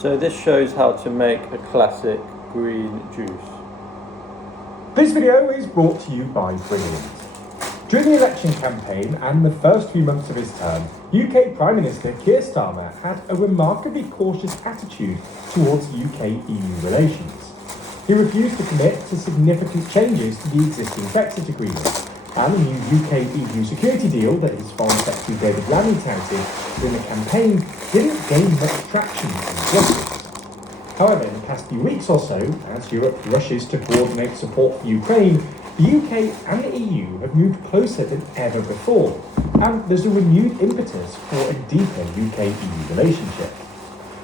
So this shows how to make a classic green juice. This video is brought to you by Brilliant. During the election campaign and the first few months of his term, UK Prime Minister Keir Starmer had a remarkably cautious attitude towards UK-EU relations. He refused to commit to significant changes to the existing Brexit agreement, and the new UK-EU security deal that his Foreign Secretary David Lammy touted during the campaign didn't gain much traction in Brussels. However, in the past few weeks or so, as Europe rushes to coordinate support for Ukraine, the UK and the EU have moved closer than ever before, and there's a renewed impetus for a deeper UK-EU relationship.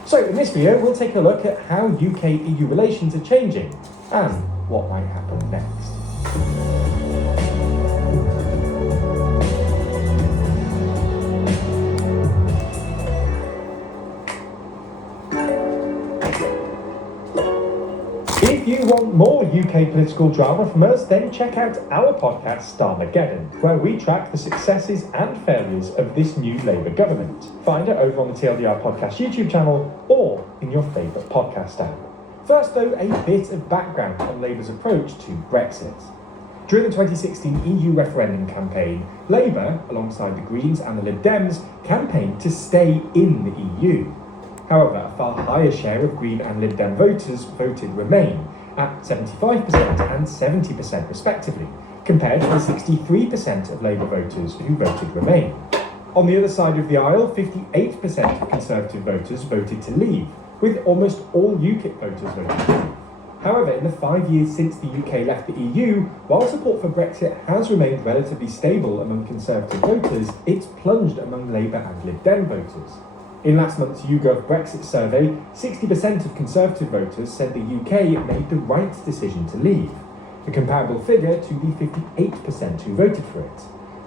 So in this video, we'll take a look at how UK-EU relations are changing, and what might happen next. If you want more UK political drama from us, then check out our podcast Starmageddon, where we track the successes and failures of this new Labour government. Find it over on the TLDR Podcast YouTube channel or in your favourite podcast app. First though, a bit of background on Labour's approach to Brexit. During the 2016 EU referendum campaign, Labour, alongside the Greens and the Lib Dems, campaigned to stay in the EU. However, a far higher share of Green and Lib Dem voters voted Remain, at 75% and 70% respectively, compared to the 63% of Labour voters who voted Remain. On the other side of the aisle, 58% of Conservative voters voted to leave, with almost all UKIP voters voting to leave. However, in the 5 years since the UK left the EU, while support for Brexit has remained relatively stable among Conservative voters, it's plunged among Labour and Lib Dem voters. In last month's YouGov Brexit survey, 60% of Conservative voters said the UK made the right decision to leave, a comparable figure to the 58% who voted for it,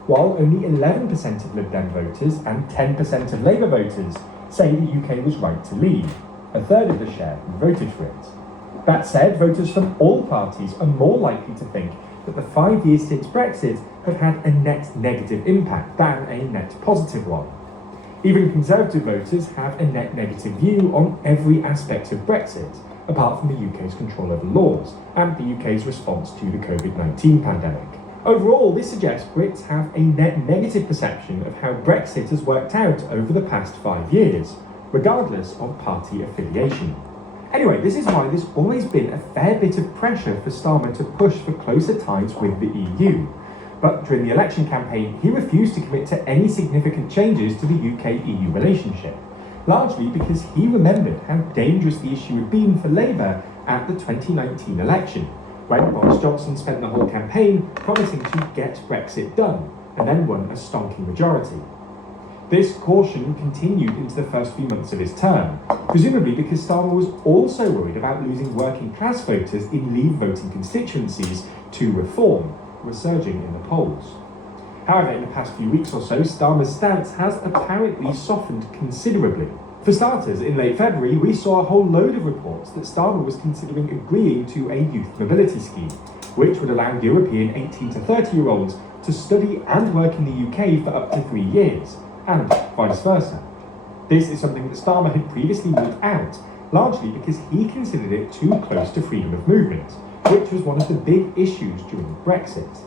while only 11% of Lib Dem voters and 10% of Labour voters say the UK was right to leave, a third of the share who voted for it. That said, voters from all parties are more likely to think that the 5 years since Brexit have had a net negative impact than a net positive one. Even Conservative voters have a net negative view on every aspect of Brexit, apart from the UK's control over laws and the UK's response to the COVID-19 pandemic. Overall, this suggests Brits have a net negative perception of how Brexit has worked out over the past 5 years, regardless of party affiliation. Anyway, this is why there's always been a fair bit of pressure for Starmer to push for closer ties with the EU. But during the election campaign, he refused to commit to any significant changes to the UK-EU relationship, largely because he remembered how dangerous the issue had been for Labour at the 2019 election, when Boris Johnson spent the whole campaign promising to get Brexit done, and then won a stonking majority. This caution continued into the first few months of his term, presumably because Starmer was also worried about losing working class voters in Leave voting constituencies to Reform, resurging in the polls. However, in the past few weeks or so, Starmer's stance has apparently softened considerably. For starters, in late February, we saw a whole load of reports that Starmer was considering agreeing to a youth mobility scheme, which would allow European 18 to 30-year-olds to study and work in the UK for up to 3 years, and vice versa. This is something that Starmer had previously ruled out, largely because he considered it too close to freedom of movement, which was one of the big issues during Brexit.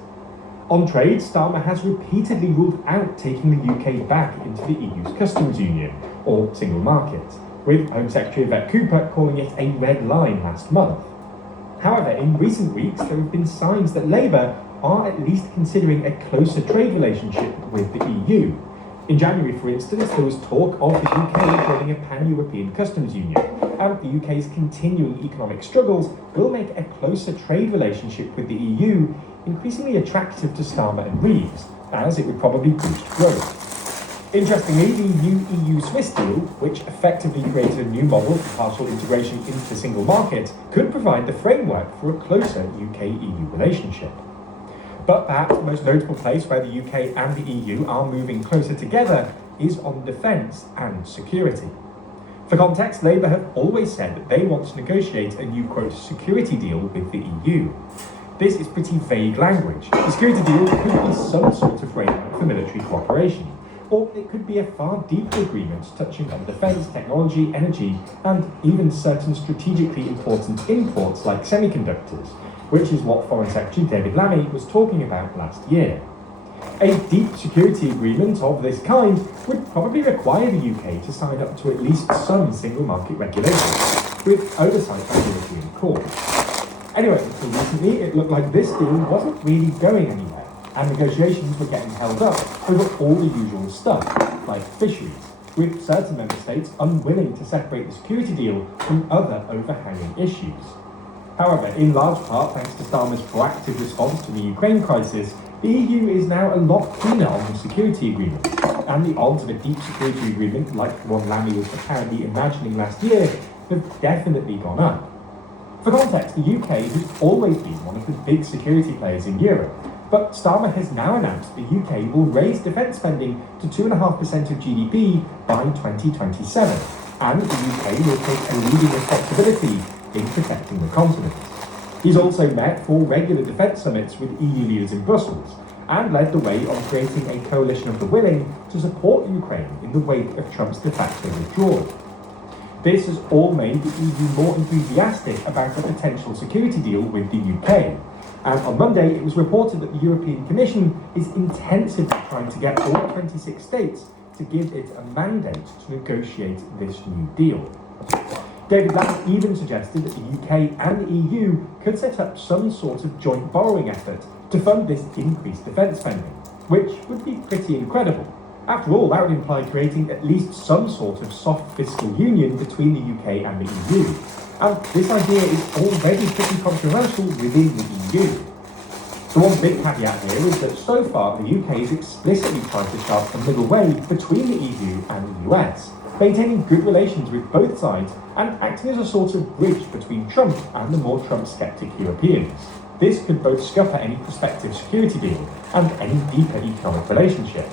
On trade, Starmer has repeatedly ruled out taking the UK back into the EU's customs union, or single market, with Home Secretary Yvette Cooper calling it a red line last month. However, in recent weeks, there have been signs that Labour are at least considering a closer trade relationship with the EU. In January, for instance, there was talk of the UK joining a pan-European customs union, and the UK's continuing economic struggles will make a closer trade relationship with the EU increasingly attractive to Starmer and Reeves, as it would probably boost growth. Interestingly, the new EU-Swiss deal, which effectively created a new model for partial integration into the single market, could provide the framework for a closer UK-EU relationship. But perhaps the most notable place where the UK and the EU are moving closer together is on defence and security. For context, Labour have always said that they want to negotiate a new, quote, security deal with the EU. This is pretty vague language. The security deal could be some sort of framework for military cooperation, thought it could be a far deeper agreement touching on defence, technology, energy, and even certain strategically important imports like semiconductors, which is what Foreign Secretary David Lammy was talking about last year. A deep security agreement of this kind would probably require the UK to sign up to at least some single market regulations, with oversight by the European Court. Anyway, until recently, it looked like this deal wasn't really going anywhere, and negotiations were getting held up over all the usual stuff, like fisheries, with certain member states unwilling to separate the security deal from other overhanging issues. However, in large part thanks to Starmer's proactive response to the Ukraine crisis, the EU is now a lot keener on the security agreement, and the odds of a deep security agreement like the one Lammy was apparently imagining last year have definitely gone up. For context, the UK has always been one of the big security players in Europe, but Starmer has now announced the UK will raise defence spending to 2.5% of GDP by 2027, and the UK will take a leading responsibility in protecting the continent. He's also met 4 regular defence summits with EU leaders in Brussels, and led the way on creating a coalition of the willing to support Ukraine in the wake of Trump's de facto withdrawal. This has all made the EU more enthusiastic about a potential security deal with the UK. And on Monday, it was reported that the European Commission is intensively trying to get all 26 states to give it a mandate to negotiate this new deal. David Lammy even suggested that the UK and the EU could set up some sort of joint borrowing effort to fund this increased defence spending, which would be pretty incredible. After all, that would imply creating at least some sort of soft fiscal union between the UK and the EU. And this idea is already pretty controversial within the EU. The one big caveat here is that so far the UK has explicitly tried to chart a middle way between the EU and the US, maintaining good relations with both sides and acting as a sort of bridge between Trump and the more Trump-sceptic Europeans. This could both scupper any prospective security deal and any deeper economic relationship.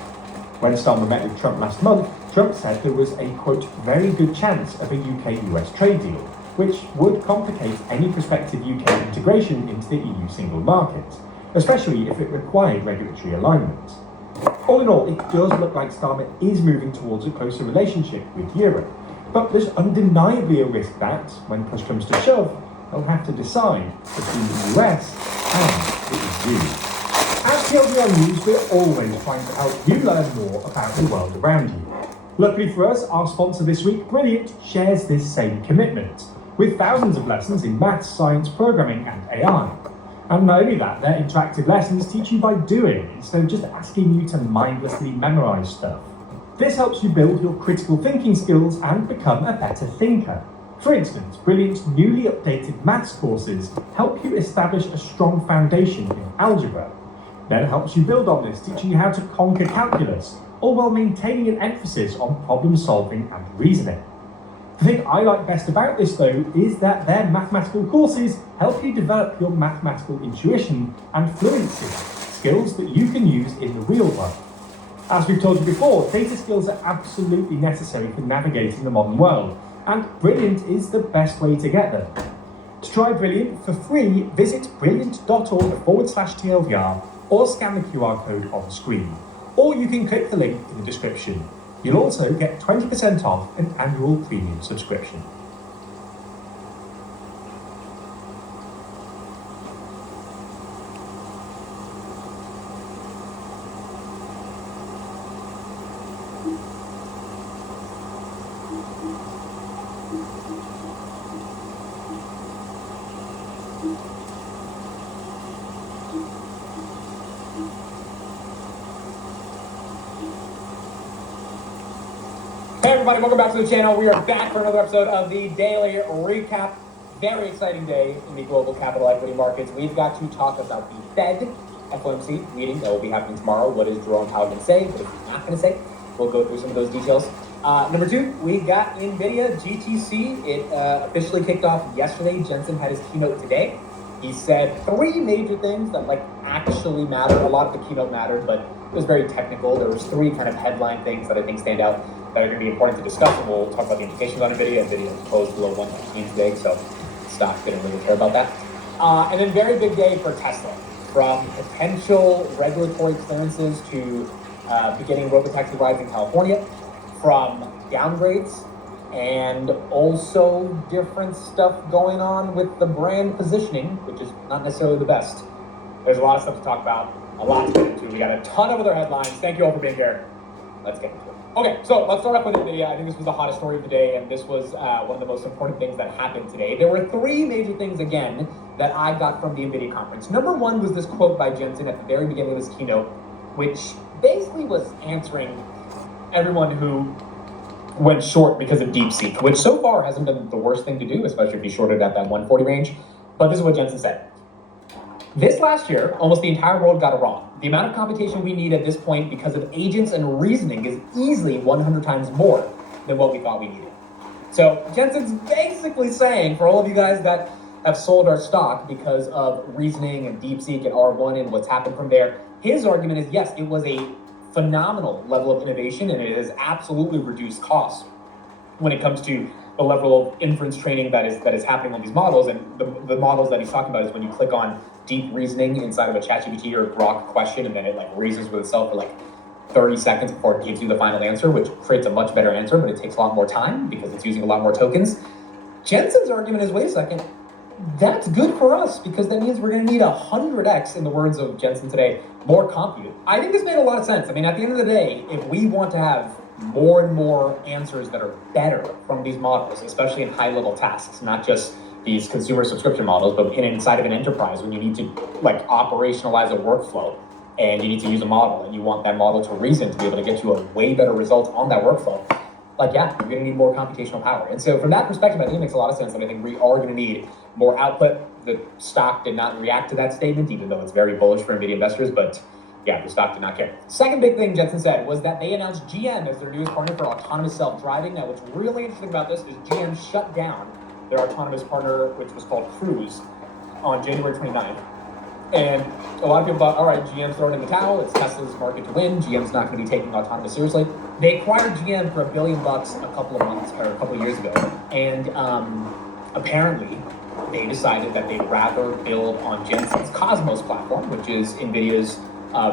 When Starmer met with Trump last month, Trump said there was a, quote, very good chance of a UK-US trade deal, which would complicate any prospective UK integration into the EU single market, especially if it required regulatory alignment. All in all, it does look like Starmer is moving towards a closer relationship with Europe, but there's undeniably a risk that, when push comes to shove, they'll have to decide between the US and the EU. At TLDR News, we're always trying to help you learn more about the world around you. Luckily for us, our sponsor this week, Brilliant, shares this same commitment, with thousands of lessons in maths, science, programming, and AI. And not only that, their interactive lessons teach you by doing, instead of just asking you to mindlessly memorize stuff. This helps you build your critical thinking skills and become a better thinker. For instance, Brilliant's newly updated maths courses help you establish a strong foundation in algebra. Then helps you build on this, teaching you how to conquer calculus, all while maintaining an emphasis on problem solving and reasoning. The thing I like best about this, though, is that their mathematical courses help you develop your mathematical intuition and fluency, skills that you can use in the real world. As we've told you before, data skills are absolutely necessary for navigating the modern world, and Brilliant is the best way to get them. To try Brilliant for free, visit brilliant.org/TLDR or scan the QR code on screen. Or you can click the link in the description. You'll also get 20% off an annual premium subscription. Hey everybody, welcome back to the channel. We are back for another episode of the Daily Recap. Very exciting day in the global capital equity markets. We've got to talk about the Fed FOMC meeting that will be happening tomorrow. What is Jerome Powell going to say? What is he not going to say? We'll go through some of those details. Number 2, we got NVIDIA GTC. It officially kicked off yesterday. Jensen had his keynote today. He said 3 major things that actually matter. A lot of the keynote mattered, but it was very technical. There was 3 kind of headline things that I think stand out that are going to be important to discuss, and we'll talk about the implications on NVIDIA. NVIDIA closed below 115 today, so stock didn't really care about that. And then very big day for Tesla, from potential regulatory clearances to beginning robotaxi rides in California, from downgrades, and also different stuff going on with the brand positioning, which is not necessarily the best. There's a lot of stuff to talk about, a lot to get into. We got a ton of other headlines. Thank you all for being here. Let's get into it. Okay, so let's start off with NVIDIA. I think this was the hottest story of the day, and this was one of the most important things that happened today. There were three major things, again, that I got from the NVIDIA conference. Number one was this quote by Jensen at the very beginning of his keynote, which basically was answering everyone who went short because of DeepSeek, which so far hasn't been the worst thing to do, especially if you shorted at that 140 range. But this is what Jensen said. This last year, almost the entire world got it wrong. The amount of computation we need at this point because of agents and reasoning is easily 100 times more than what we thought we needed. So Jensen's basically saying, for all of you guys that have sold our stock because of reasoning and DeepSeek and R1 and what's happened from there, his argument is, yes, it was a phenomenal level of innovation, and it has absolutely reduced costs when it comes to the level of inference training that is happening on these models. And the models that he's talking about is when you click on deep reasoning inside of a ChatGPT or Grok question, and then it like reasons with itself for like 30 seconds before it gives you the final answer, which creates a much better answer, but it takes a lot more time because it's using a lot more tokens. Jensen's argument is, wait a second, that's good for us because that means we're going to need 100x, in the words of Jensen today, more compute. I think this made a lot of sense. I mean, at the end of the day, if we want to have more and more answers that are better from these models, especially in high-level tasks, not just these consumer subscription models, but inside of an enterprise when you need to like operationalize a workflow and you need to use a model and you want that model to reason to be able to get you a way better result on that workflow, like, yeah, you're going to need more computational power. And so from that perspective, I think it makes a lot of sense that I think we are going to need more output. The stock did not react to that statement, even though it's very bullish for NVIDIA investors, but yeah, the stock did not care. Second big thing Jensen said was that they announced GM as their newest partner for autonomous self-driving. Now, what's really interesting about this is GM shut down their autonomous partner, which was called Cruise, on January 29th. And a lot of people thought, all right, GM's throwing in the towel. It's Tesla's market to win. GM's not going to be taking autonomous seriously. They acquired GM for $1 billion a couple of months or a couple of years ago. And apparently, they decided that they'd rather build on Jensen's Cosmos platform, which is NVIDIA's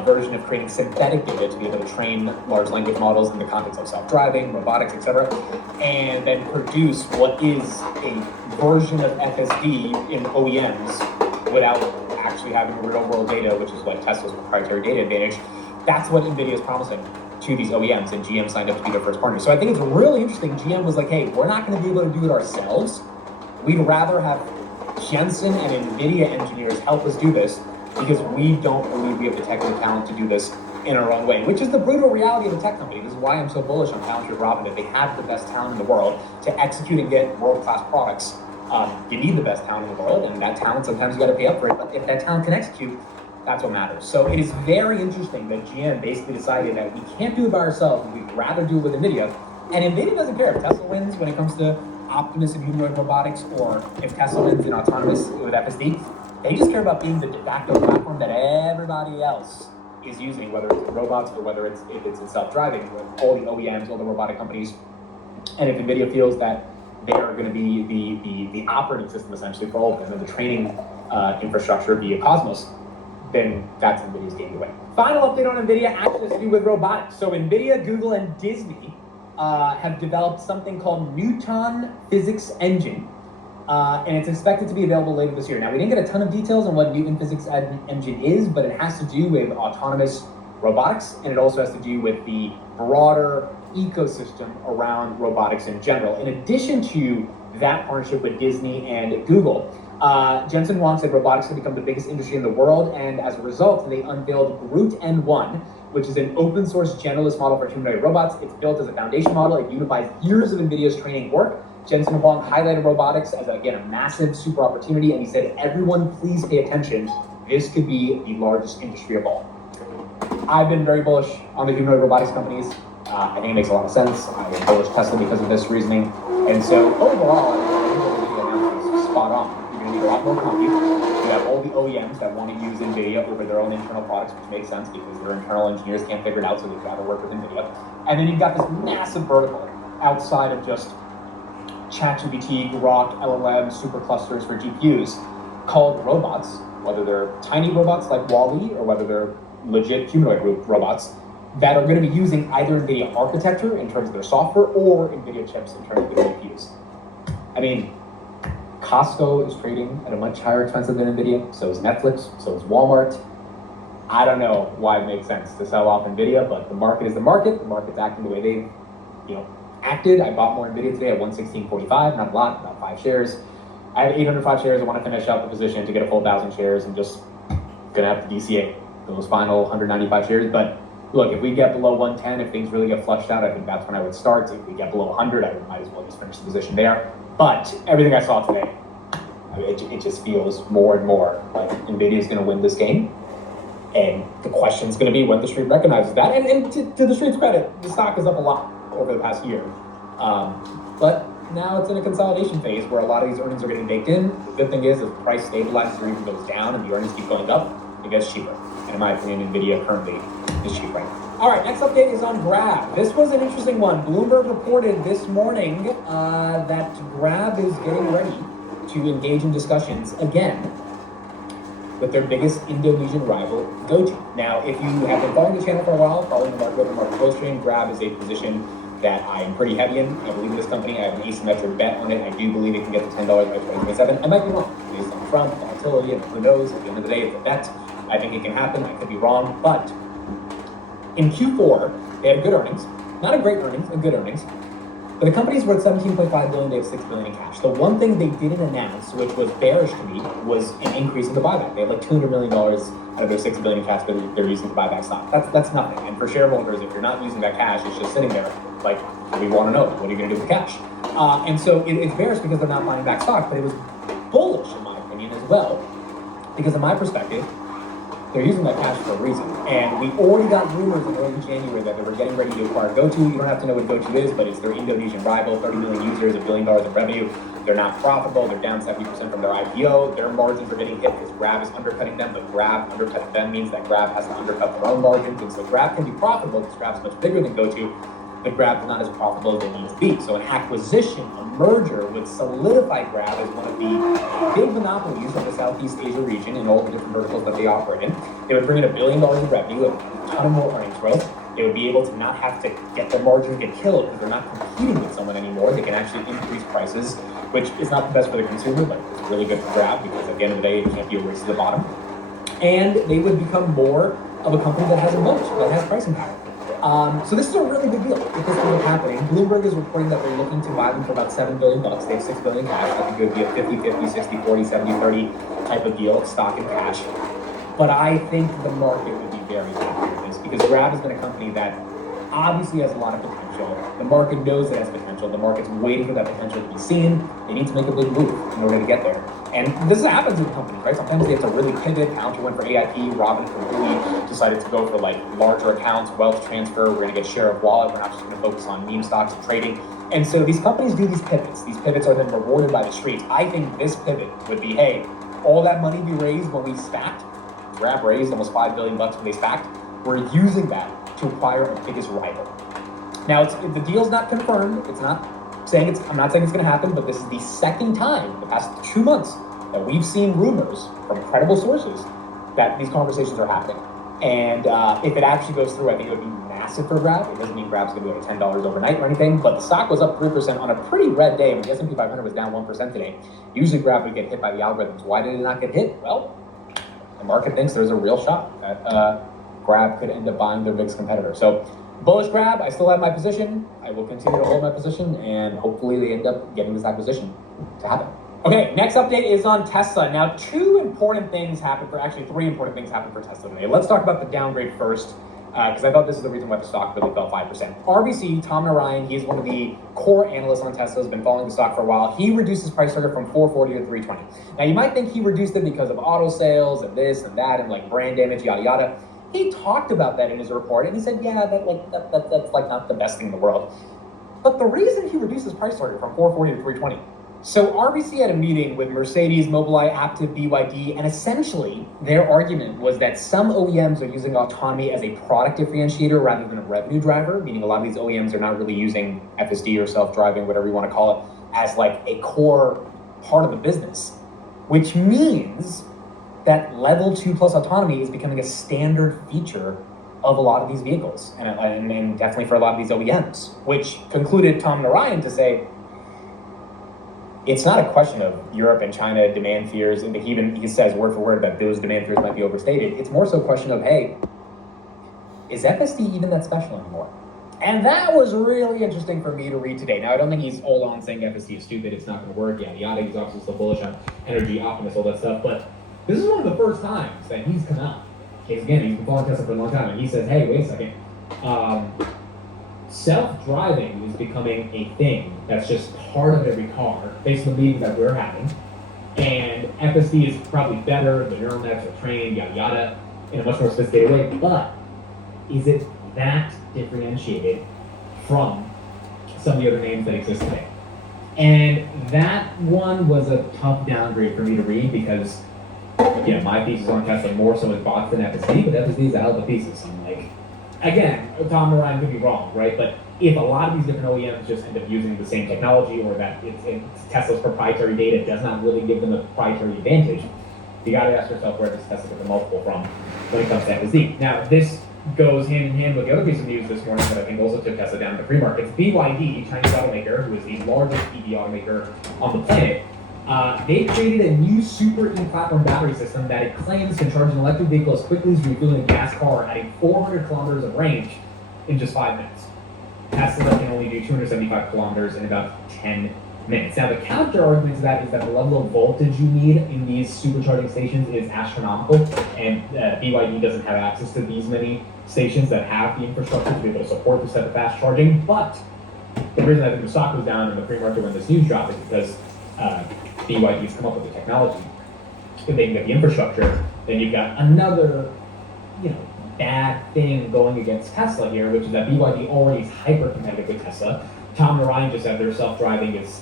version of creating synthetic data to be able to train large language models in the context of self-driving, robotics, etc., and then produce what is a version of FSD in OEMs without actually having real-world data, which is like Tesla's proprietary data advantage. That's what NVIDIA is promising to these OEMs, and GM signed up to be their first partner. So I think it's really interesting. GM was like, hey, we're not going to be able to do it ourselves. We'd rather have Jensen and NVIDIA engineers help us do this because we don't believe we have the technical talent to do this in our own way, which is the brutal reality of a tech company. This is why I'm so bullish on Palantir Robinhood. They have the best talent in the world to execute and get world-class products. You need the best talent in the world, and that talent, sometimes you got to pay up for it, but if that talent can execute, that's what matters. So it is very interesting that GM basically decided that we can't do it by ourselves, and we'd rather do it with NVIDIA. And NVIDIA doesn't care if Tesla wins when it comes to Optimus and humanoid robotics, or if Tesla wins in autonomous with FSD. They just care about being the de facto platform that everybody else is using, whether it's robots or whether it's in self-driving, with all the OEMs, all the robotic companies. And if NVIDIA feels that they are going to be the operating system essentially for all of them, and the training infrastructure via Cosmos, then that's NVIDIA's game to win. Final update on NVIDIA actually has to do with robotics. So NVIDIA, Google, and Disney have developed something called Newton Physics Engine, and it's expected to be available later this year. Now, we didn't get a ton of details on what Newton Physics Engine is, but it has to do with autonomous robotics, and it also has to do with the broader ecosystem around robotics in general. In addition to that partnership with Disney and Google, Jensen Huang said robotics will become the biggest industry in the world, and as a result, they unveiled Groot N1, which is an open source generalist model for humanoid robots. It's built as a foundation model. It unifies years of NVIDIA's training work. Jensen Huang highlighted robotics as, again, a massive super opportunity, and he said, everyone please pay attention. This could be the largest industry of all. I've been very bullish on the humanoid robotics companies. I think it makes a lot of sense. I was bullish Tesla because of this reasoning. And so overall, I think what NVIDIA announced is spot on. You're going to need a lot more compute. You have all the OEMs that want to use NVIDIA over their own internal products, which makes sense because their internal engineers can't figure it out, so they've got to work with NVIDIA. And then you've got this massive vertical outside of just ChatGPT, Grok, LLM, superclusters for GPUs called robots, whether they're tiny robots like WALL-E or whether they're legit humanoid robots that are going to be using either NVIDIA architecture in terms of their software or NVIDIA chips in terms of their GPUs. I mean, Costco is trading at a much higher expense than NVIDIA, so is Netflix, so is Walmart. I don't know why it makes sense to sell off NVIDIA, but the market is the market. The market's acting the way they, acted. I bought more NVIDIA today at 116.45, not a lot, about 5 shares. I have 805 shares. I want to finish out the position to get a full 1,000 shares and just gonna have to DCA those final 195 shares. But look, if we get below 110, if things really get flushed out, I think that's when I would start. If we get below 100, I might as well just finish the position there. But everything I saw today, it just feels more and more like NVIDIA is going to win this game. And the question is going to be when the street recognizes that. And to the street's credit, the stock is up a lot over the past year. But now it's in a consolidation phase where a lot of these earnings are getting baked in. The good thing is if the price stabilizes or even goes down and the earnings keep going up, it gets cheaper. And in my opinion, NVIDIA currently is cheap right now. All right, next update is on Grab. This was an interesting one. Bloomberg reported this morning that Grab is getting ready to engage in discussions again with their biggest Indonesian rival, GoTo. Now, if you have been following the channel for a while, following the market growth stream, Grab is a position that I am pretty heavy in. I believe in this company. I have an asymmetric bet on it. I do believe it can get to $10 by 2027. I might be wrong based on Trump, volatility, and who knows. At the end of the day, it's a bet. I think it can happen. I could be wrong, but in Q4, they had good earnings. Not a great earnings, a good earnings. But the company's worth $17.5 billion, they have $6 billion in cash. The one thing they didn't announce, which was bearish to me, was an increase in the buyback. They have like $200 million out of their $6 billion in cash that they're using to buy back stock. That's nothing. And for shareholders, if you're not using that cash, it's just sitting there. Like, we want to know, what are you going to do with the cash? And so it's bearish because they're not buying back stock, but it was bullish in my opinion as well. Because in my perspective, they're using that cash for a reason. And we already got rumors in early January that they were getting ready to acquire GoTo. You don't have to know what GoTo is, but it's their Indonesian rival, 30 million users, $1 billion in revenue. They're not profitable. They're down 70% from their IPO. Their margins are getting hit because Grab is undercutting them, but Grab undercutting them means that Grab has to undercut their own margins. And so Grab can be profitable because Grab's much bigger than GoTo, but Grab is not as profitable as they need to be. So an acquisition, a merger, would solidify Grab as one of the big monopolies of the Southeast Asia region in all the different verticals that they operate in. They would bring in $1 billion in revenue, a ton of more earnings growth. They would be able to not have to get their margins get killed because they're not competing with someone anymore. They can actually increase prices, which is not the best for the consumer, but it's really good for Grab because at the end of the day, it can't be a race to the bottom. And they would become more of a company that has a moat, that has pricing power. So this is a really big deal if this ends up happening. Bloomberg is reporting that they're looking to buy them for about $7 billion. They have $6 billion cash. I think it would be a 50-50, 60-40, 70-30 type of deal, stock and cash. But I think the market would be very happy with this because Grab has been a company that obviously has a lot of potential. The market knows it has potential. The market's waiting for that potential to be seen. They need to make a big move in order to get there. And this happens with companies, right? Sometimes they have to really pivot. Palantir went for AIP. Robin from Uli decided to go for like larger accounts, wealth transfer. We're going to get share of wallet. We're not just going to focus on meme stocks and trading. And so these companies do these pivots. These pivots are then rewarded by the streets. I think this pivot would be, hey, all that money we raised when we SPACed, Grab raised almost $5 billion when they SPACed. We're using that to acquire our biggest rival. Now, the deal's not confirmed. I'm not saying it's going to happen, but this is the second time, the past 2 months, that we've seen rumors from credible sources that these conversations are happening. And if it actually goes through, I think it would be massive for Grab. It doesn't mean Grab's going to go to $10 overnight or anything, but the stock was up 3% on a pretty red day. When the S&P 500 was down 1% today. Usually Grab would get hit by the algorithms. Why did it not get hit? Well, the market thinks there's a real shot that Grab could end up buying their biggest competitor. So bullish Grab, I still have my position. I will continue to hold my position, and hopefully they end up getting this acquisition to happen. Okay, next update is on Tesla. Now, three important things happened for Tesla today. Let's talk about the downgrade first, because I thought this is the reason why the stock really fell 5%. RBC, Tom Narayan, he's one of the core analysts on Tesla, has been following the stock for a while. He reduced his price target from 440 to 320. Now, you might think he reduced it because of auto sales and this and that and like brand damage, yada yada. He talked about that in his report, and he said, yeah, that's like not the best thing in the world. But the reason he reduced his price target from 440 to 320, so RBC had a meeting with Mercedes, Mobileye, Aptiv, BYD, and essentially their argument was that some OEMs are using autonomy as a product differentiator rather than a revenue driver, meaning a lot of these OEMs are not really using FSD or self-driving, whatever you want to call it, as like a core part of the business, which means that level 2 plus autonomy is becoming a standard feature of a lot of these vehicles, and definitely for a lot of these OEMs, which concluded Tom Narayan to say, it's not a question of Europe and China demand fears, and he says word for word that those demand fears might be overstated. It's more so a question of, hey, is FSD even that special anymore? And that was really interesting for me to read today. Now, I don't think he's all on saying FSD is stupid, it's not going to work, yada yada. He's obviously still bullish on energy, optimist, all that stuff. But this is one of the first times that he's come out. Because again, he's been following Tesla for a long time, and he says, hey, wait a second. Self-driving is becoming a thing that's just part of every car, based on the meetings that we're having. And FSD is probably better, the neural nets are trained, yada yada, in a much more sophisticated way. But is it that differentiated from some of the other names that exist today? And that one was a tough downgrade for me to read because, yeah, my thesis on Tesla more so is bots than FSD, but FSD is a hell of a thesis. I'm like, again, Tom Narayan could be wrong, right? But if a lot of these different OEMs just end up using the same technology, or that it's Tesla's proprietary data does not really give them a proprietary advantage, you got to ask yourself, where does Tesla get the multiple from when it comes to FSD? Now, this goes hand in hand with the other piece of news this morning that I think also took Tesla down in the free markets. BYD, Chinese automaker, who is the largest EV automaker on the planet, they created a new super e-platform battery system that it claims can charge an electric vehicle as quickly as refueling a gas car, adding 400 kilometers of range in just 5 minutes. Tesla can only do 275 kilometers in about 10 minutes. Now, the counter argument to that is that the level of voltage you need in these supercharging stations is astronomical, and BYD doesn't have access to these many stations that have the infrastructure to be able to support this type of fast charging. But the reason I think the stock was down in the pre-market when this news dropped is because BYD has come up with the technology. If they can get the infrastructure, then you've got another, bad thing going against Tesla here, which is that BYD already is hyper competitive with Tesla. Tom Narayan just said their self-driving is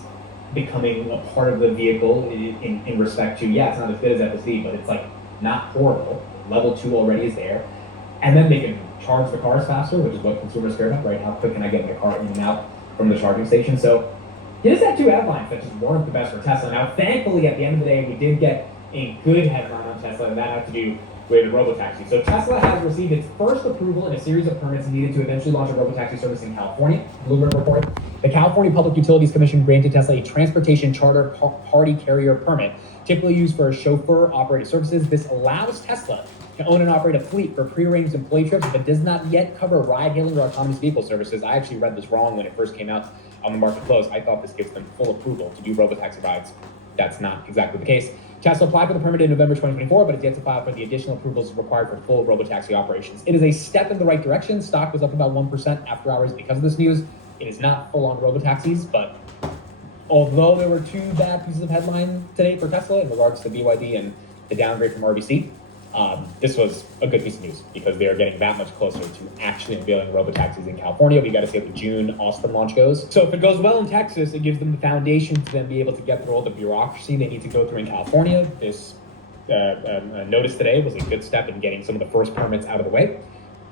becoming a part of the vehicle in respect to, yeah, it's not as good as FSD, but it's like not horrible. Level 2 already is there. And then they can charge the cars faster, which is what consumers care about, right? How quick can I get my car in and out from the charging station? So it just had two headlines that just weren't the best for Tesla. Now, thankfully, at the end of the day, we did get a good headline on Tesla, and that had to do with the robotaxi. So Tesla has received its first approval in a series of permits needed to eventually launch a robotaxi service in California. Bloomberg report. The California Public Utilities Commission granted Tesla a transportation charter party carrier permit, typically used for chauffeur-operated services. This allows Tesla to own and operate a fleet for prearranged employee trips, but does not yet cover ride-hailing or autonomous vehicle services. I actually read this wrong when it first came out on the market close. I thought this gives them full approval to do robotaxi rides. That's not exactly the case. Tesla applied for the permit in November 2024, but it's yet to file for the additional approvals required for full robotaxi operations. It is a step in the right direction. Stock was up about 1% after hours because of this news. It is not full-on robotaxis, but although there were two bad pieces of headline today for Tesla in regards to BYD and the downgrade from RBC, this was a good piece of news because they are getting that much closer to actually unveiling robotaxis in California. We got to see how the June Austin launch goes. So if it goes well in Texas, it gives them the foundation to then be able to get through all the bureaucracy they need to go through in California. This notice today was a good step in getting some of the first permits out of the way.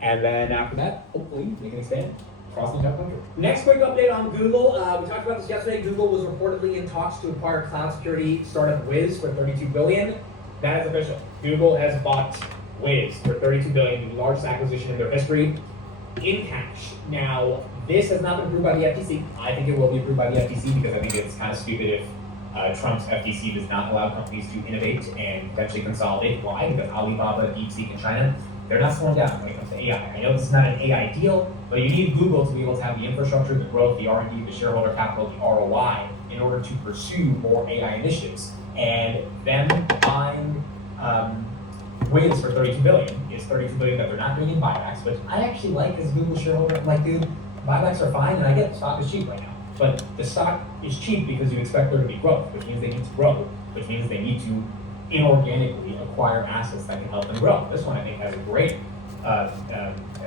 And then after that, hopefully they can expand across the entire country. Next quick update on Google. We talked about this yesterday. Google was reportedly in talks to acquire cloud security startup Wiz for $32 billion. That is official. Google has bought Wiz for $32 billion, the largest acquisition in their history, in cash. Now, this has not been approved by the FTC. I think it will be approved by the FTC because I think it's kind of stupid if Trump's FTC does not allow companies to innovate and potentially consolidate. Why? Because Alibaba, DeepSeek, and China, they're not slowing down when it comes to AI. I know this is not an AI deal, but you need Google to be able to have the infrastructure, the growth, the R&D, the shareholder capital, the ROI in order to pursue more AI initiatives. And them buying Wiz for $32 billion is $32 billion that they're not doing in buybacks, which I actually like as a Google shareholder. Like, dude, buybacks are fine, and I get the stock is cheap right now. But the stock is cheap because you expect there to be growth, which means they need to grow, which means they need to inorganically acquire assets that can help them grow. This one, I think, has a great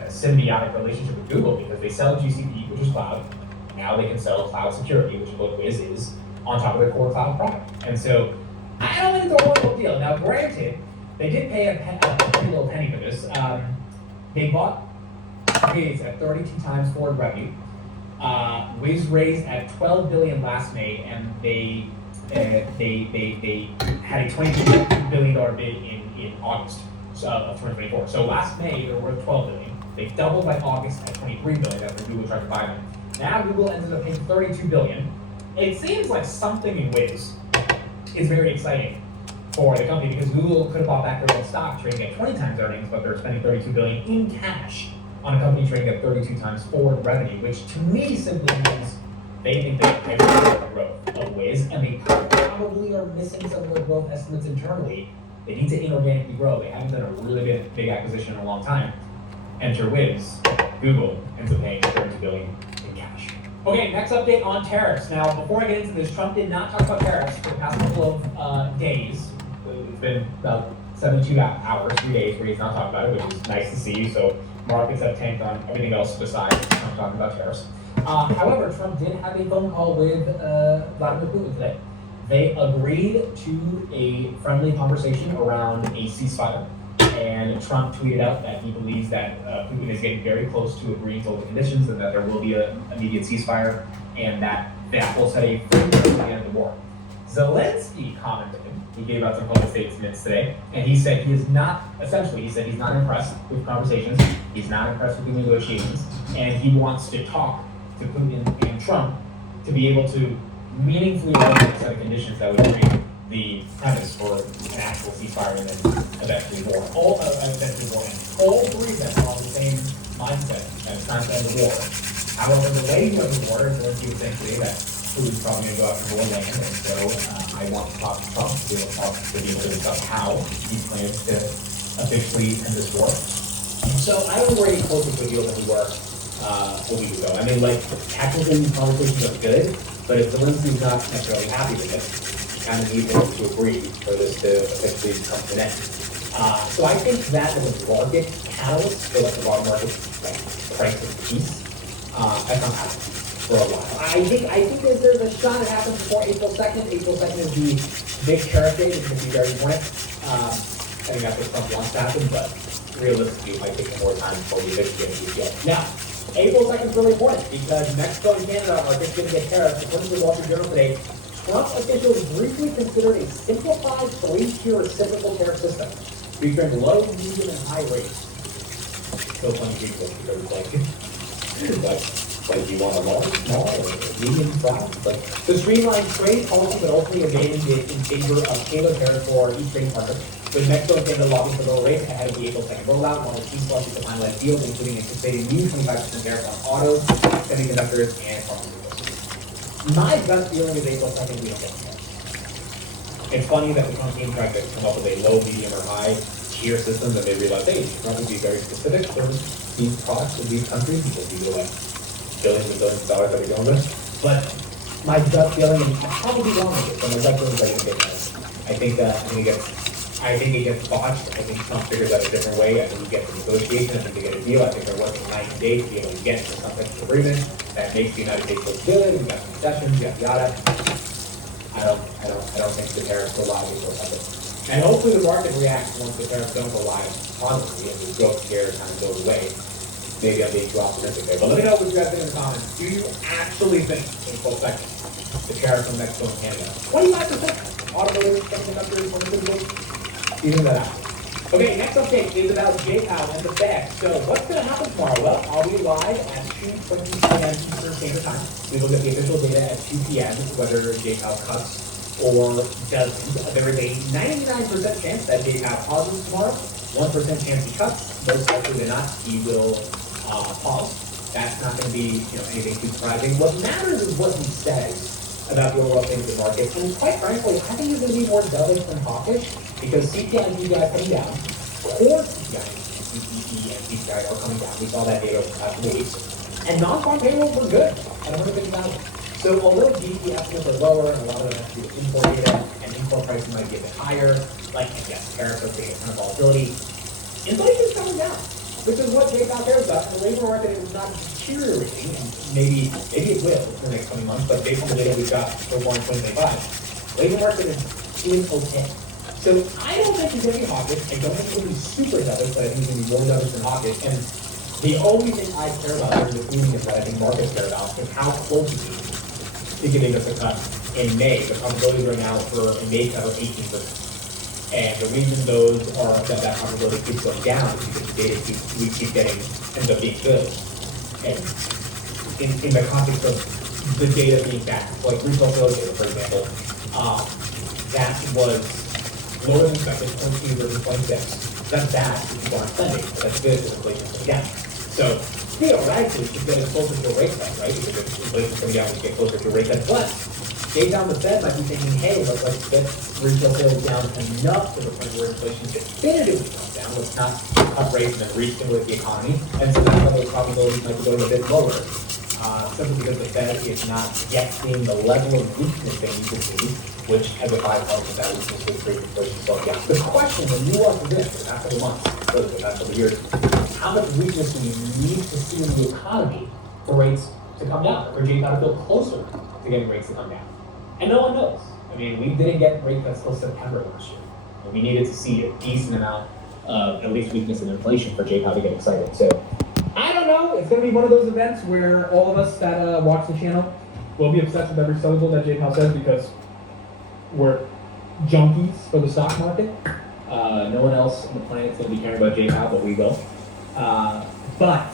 symbiotic relationship with Google because they sell GCP, which is cloud. Now they can sell cloud security, which is what Wiz is, on top of their core cloud product. And so I don't think it's a horrible deal. Now, granted, they did pay a pretty little penny for this. They bought Wiz at 32 times forward revenue. Wiz raised at $12 billion last May, and they had a $22 billion bid in August of 2024. So last May, they were worth $12 billion. They doubled by August at 23 billion. That's when Google tried to buy them. Now Google ended up paying 32 billion. It seems like something in Wiz is very exciting for the company because Google could have bought back their own stock trading at 20 times earnings, but they're spending 32 billion in cash on a company trading at 32 times forward revenue, which to me simply means they think they can the growth of Wiz, and they probably are missing some of their growth estimates internally. They need to inorganically grow. They haven't done a really big acquisition in a long time. Enter Wiz. Google ends up paying 32 billion in cash. Okay, next update on tariffs. Now, before I get into this, Trump did not talk about tariffs for the past couple of days. It's been about 72 hours, 3 days, where he's not talking about it, which is nice to see. So markets have tanked on everything else besides Trump talking about tariffs. However, Trump did have a phone call with Vladimir Putin today. They agreed to a friendly conversation around a ceasefire. And Trump tweeted out that he believes that Putin is getting very close to agreeing to all the conditions and that there will be an immediate ceasefire and that will set a framework for the end of the war. Zelensky commented, he gave out some public statements today, and he said he is not, essentially, he said he's not impressed with conversations, he's not impressed with the negotiations, and he wants to talk to Putin and Trump to be able to meaningfully arrange a set of conditions that would bring the premise for an actual ceasefire and then eventually war. All three of them are on the same mindset that it's time to end the war. However, the way to end the war is going to essentially that Putin's probably going to go after more land, and so I want to talk to Trump to be able to talk to be able to discuss how he plans to officially end this war. So I don't think we're any closer to a deal than we were a week ago. I mean, like, technically these conversations are good, but if Zelensky's not necessarily happy with it, kind of need them to agree for this to officially come to an end. So I think that as a market catalyst for like the bond market, like price of peace, that's not happening for a while. I think that there's a shot it happens before April 2nd. April 2nd is the big tariff date. It's going to be very important. I think that's what Trump wants to happen, but realistically, it might take more time before we eventually get a deal. Now, April 2nd is really important because Mexico and Canada are just going to get tariffs. According to the Wall Street Journal today, Trump officials briefly considered a simplified three-tier reciprocal tariff system, featuring low, medium, and high rates. So funny people, like you want a large, small, or medium size? Like, to streamline trade policy, but ultimately abandoned it in favor of tailored tariffs for each trading partner, with Mexico and Canada lobbying for lower rates ahead of the April 2nd rollout, while the Chiefs lobbied to finalize deals, including anticipating new 25% tariffs on autos, semiconductors, and pharmaceuticals. My gut feeling is April 2nd, we don't get there. It's funny that the Trump team tried to come up with a low, medium, or high tier system, and they realized, hey, we should probably be very specific for these products in these countries because these are like billions and billions of dollars that we're going with. But my gut feeling, and I'm probably wrong with it, but my gut feeling is like I think it gets botched. I think Trump figures out a different way. I think he gets a negotiation. I think they get a deal. I think they're working 90 days to be able to get to some type of agreement that makes the United States look good. We got concessions, yada yada. I don't think the tariffs will lie before something. And hopefully the market reacts once the tariffs don't go live positively and the growth scare kind of goes away. Maybe I'm being too optimistic there. But let me know what you guys think in the comments. Do you actually think, in full second, the tariffs on Mexico and Canada? 25%. Automotive, semiconductors, pharmaceuticals. Even that out. Okay, next update is about JPOW and the Fed. So what's going to happen tomorrow? Well, I'll be live at 2:20 p.m. Eastern Standard Time. We will get the official data at 2 p.m. whether JPOW cuts or doesn't. There is a 99% chance that JPOW pauses tomorrow. 1% chance he cuts. Most likely than not, he will pause. That's not going to be anything too surprising. What matters is what he says about the overall things in the market. And quite frankly, I think he's going to be more dovish than hawkish because CPI and PPI are coming down. Core CPI and CPI are coming down. We saw that data over the past few weeks. And non-farm payrolls were good at 150,000. So although GDP estimates are lower and a lot of them have to do with import data and import prices might be a bit higher, like, yes, tariffs are creating a ton of volatility, inflation's coming down, which is what JPOW cares about. The labor market is not deteriorating, and maybe it will in the next coming months, but based on the data we've got so far in 2025, labor market is doing okay. So I don't think he's going to be hawkish. I don't think he's going to be super dovish, but I think he's going to be more dovish than hawkish. And the only thing I care about during this meeting is what I think markets care about, is how close he is to giving us a cut in May. The probabilities right now for a May cut are 18%. And the reason that profitability keeps going down is because the data we keep getting ends up being good. And in the context of the data being bad, like retail sales data, for example, that was lower than expected, 0.2 versus 0.6. That's bad if people aren't spending, but that's good because inflation's coming down. So theoretically, it's getting closer to a rate cut, right? Because if inflation's coming down, we get closer to a rate cut. But Jay down the Fed might be thinking, hey, let's get retail sales down enough to the point where inflation definitively comes down. Let's not cut rates and then re-stimulate the economy. And so that's why those probabilities might be going a bit lower. Simply because the Fed is not yet seeing the level of weakness they need to see, which as a byproduct of that weakness will create inflation slowing down. The question, the nuance of this for the past couple months, really for the past couple years, how much weakness do we need to see in the economy for rates to come down, for Jay to feel closer to getting rates to come down? And no one knows. I mean, we didn't get rate cuts till September last year. And we needed to see a decent amount of at least weakness in inflation for Jay to get excited. So I don't know. It's going to be one of those events where all of us that watch the channel will be obsessed with every syllable that Jay Powell says because we're junkies for the stock market. No one else on the planet is going to be caring about Jay Powell, but we will. But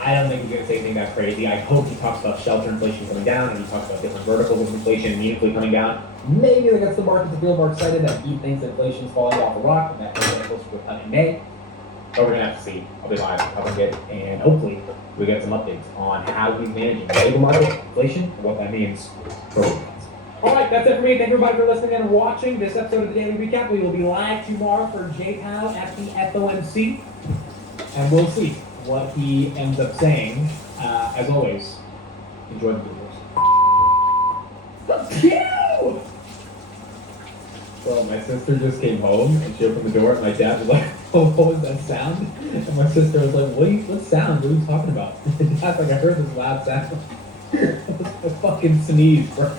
I don't think he's going to say anything that crazy. I hope he talks about shelter inflation coming down and he talks about different verticals of inflation meaningfully coming down. Maybe that gets the market to feel more excited that he thinks inflation is falling off a rock and that he's going to closer to a cut in May. But we're going to have to see. I'll be live covering it, and hopefully we get some updates on how he's managing the labor market, inflation, and what that means for workers. All right, that's it for me. Thank you everybody for listening and watching this episode of the Daily Recap. We will be live tomorrow for Jay Powell at the FOMC, and we'll see what he ends up saying. As always, enjoy the videos. Fuck you! Well, my sister just came home and she opened the door and my dad was like, oh, what was that sound? And my sister was like, what sound? What are you talking about? And dad's like, I heard this loud sound. I fucking sneezed, bro.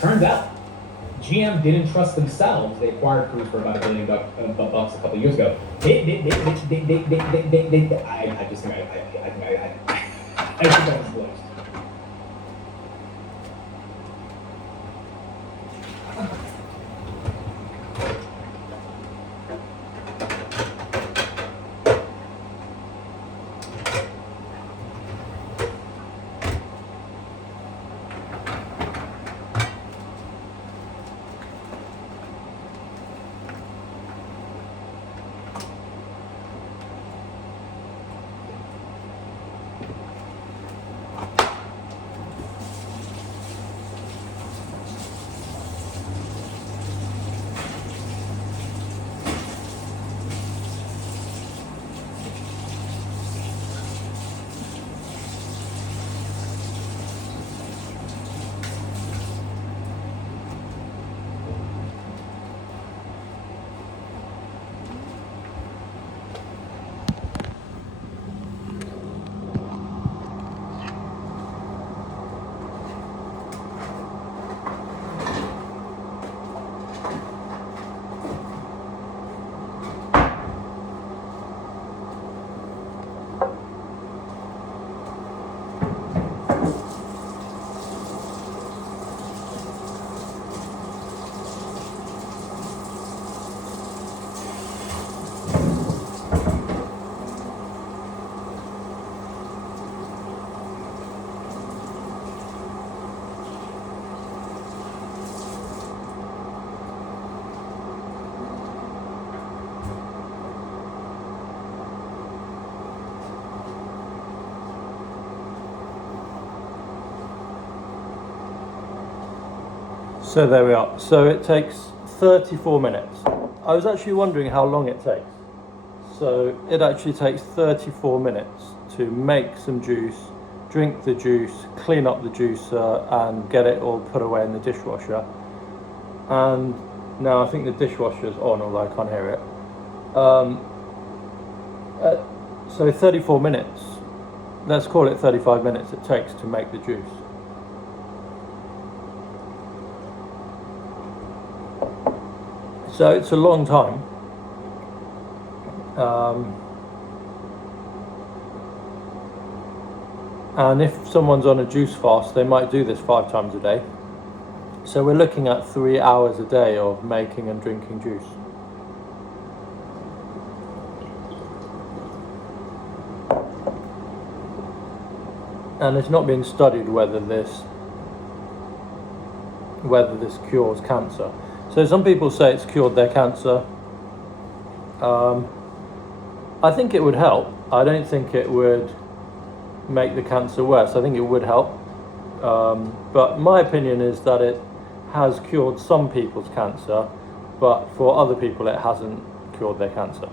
Turns out, GM didn't trust themselves. They acquired Cruise for about $1 billion bucks a couple of years ago. I think that was close. So there we are. So it takes 34 minutes. I was actually wondering how long it takes. So it actually takes 34 minutes to make some juice, drink the juice, clean up the juicer and get it all put away in the dishwasher. And now I think the dishwasher's on, although I can't hear it. So 34 minutes, let's call it 35 minutes it takes to make the juice. So it's a long time. And if someone's on a juice fast, they might do this 5 times a day. So we're looking at 3 hours a day of making and drinking juice. And it's not been studied whether this cures cancer. So some people say it's cured their cancer. I think it would help. I don't think it would make the cancer worse. I think it would help. But my opinion is that it has cured some people's cancer, but for other people it hasn't cured their cancer.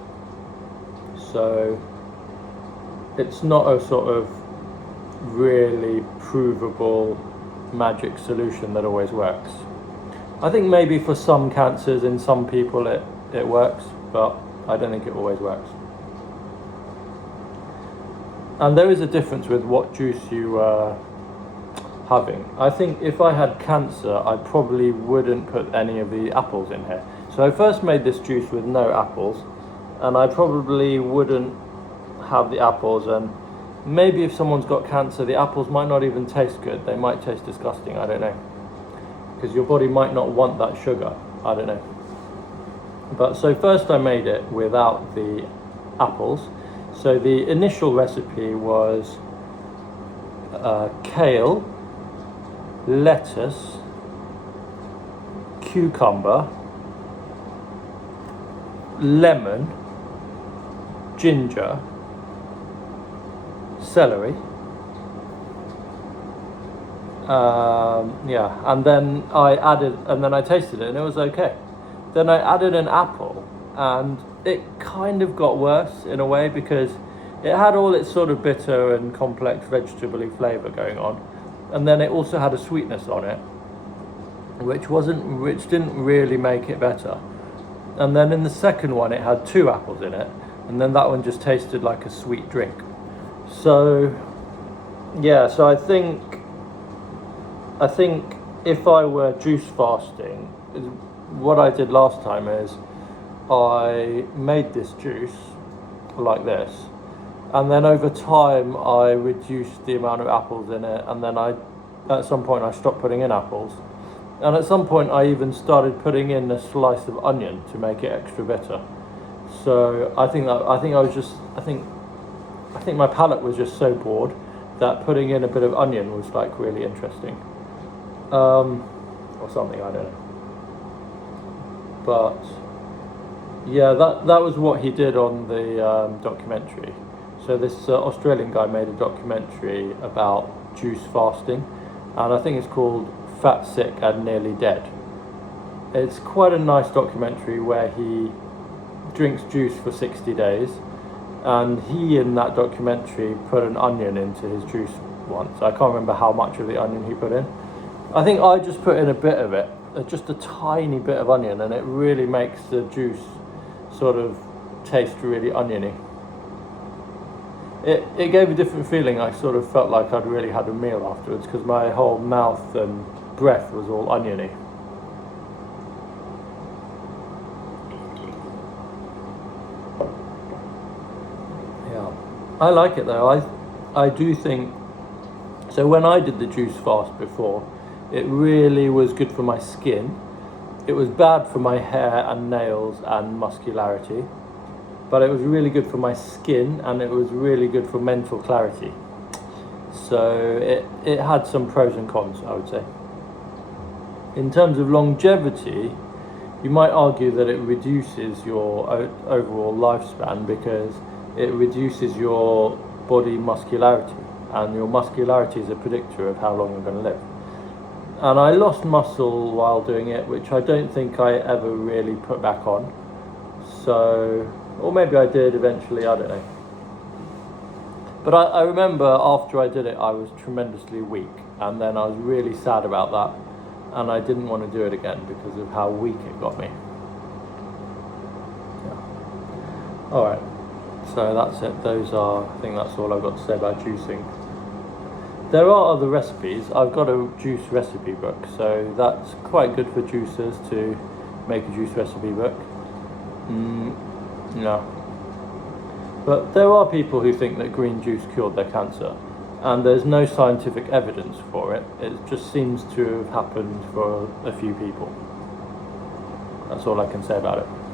So it's not a sort of really provable magic solution that always works. I think maybe for some cancers in some people it works, but I don't think it always works. And there is a difference with what juice you having. I think if I had cancer, I probably wouldn't put any of the apples in here. So I first made this juice with no apples, and I probably wouldn't have the apples, and maybe if someone's got cancer, the apples might not even taste good. They might taste disgusting, I don't know. Because your body might not want that sugar, I don't know. But so first I made it without the apples. So the initial recipe was kale, lettuce, cucumber, lemon, ginger, celery, and then I tasted it and it was okay. Then I added an apple and it kind of got worse in a way because it had all its sort of bitter and complex vegetable-y flavour going on, and then it also had a sweetness on it which didn't really make it better. And then in the second one it had 2 apples in it, and then that one just tasted like a sweet drink. So yeah, so I think if I were juice fasting, what I did last time is I made this juice like this, and then over time I reduced the amount of apples in it, and then at some point I stopped putting in apples, and at some point I even started putting in a slice of onion to make it extra bitter. So I think my palate was just so bored that putting in a bit of onion was like really interesting, or something, I don't know. But yeah, that was what he did on the documentary. So this Australian guy made a documentary about juice fasting, and I think it's called Fat, Sick and Nearly Dead. It's quite a nice documentary where he drinks juice for 60 days, and he in that documentary put an onion into his juice once. I can't remember how much of the onion he put in. I think I just put in a bit of it, just a tiny bit of onion, and it really makes the juice sort of taste really oniony. It gave a different feeling. I sort of felt like I'd really had a meal afterwards because my whole mouth and breath was all oniony. Yeah, I like it though. I do think, so when I did the juice fast before, it really was good for my skin. It was bad for my hair and nails and muscularity, but it was really good for my skin, and it was really good for mental clarity. So it had some pros and cons, I would say. In terms of longevity, you might argue that it reduces your overall lifespan because it reduces your body muscularity, and your muscularity is a predictor of how long you're going to live. And I lost muscle while doing it, which I don't think I ever really put back on. So, or maybe I did eventually, I don't know. But I remember after I did it, I was tremendously weak, and then I was really sad about that, and I didn't want to do it again because of how weak it got me. Yeah. All right, so that's it. I think that's all I've got to say about juicing. There are other recipes. I've got a juice recipe book, so that's quite good for juicers to make a juice recipe book. No. But there are people who think that green juice cured their cancer. and there's no scientific evidence for it. It just seems to have happened for a few people. That's all I can say about it.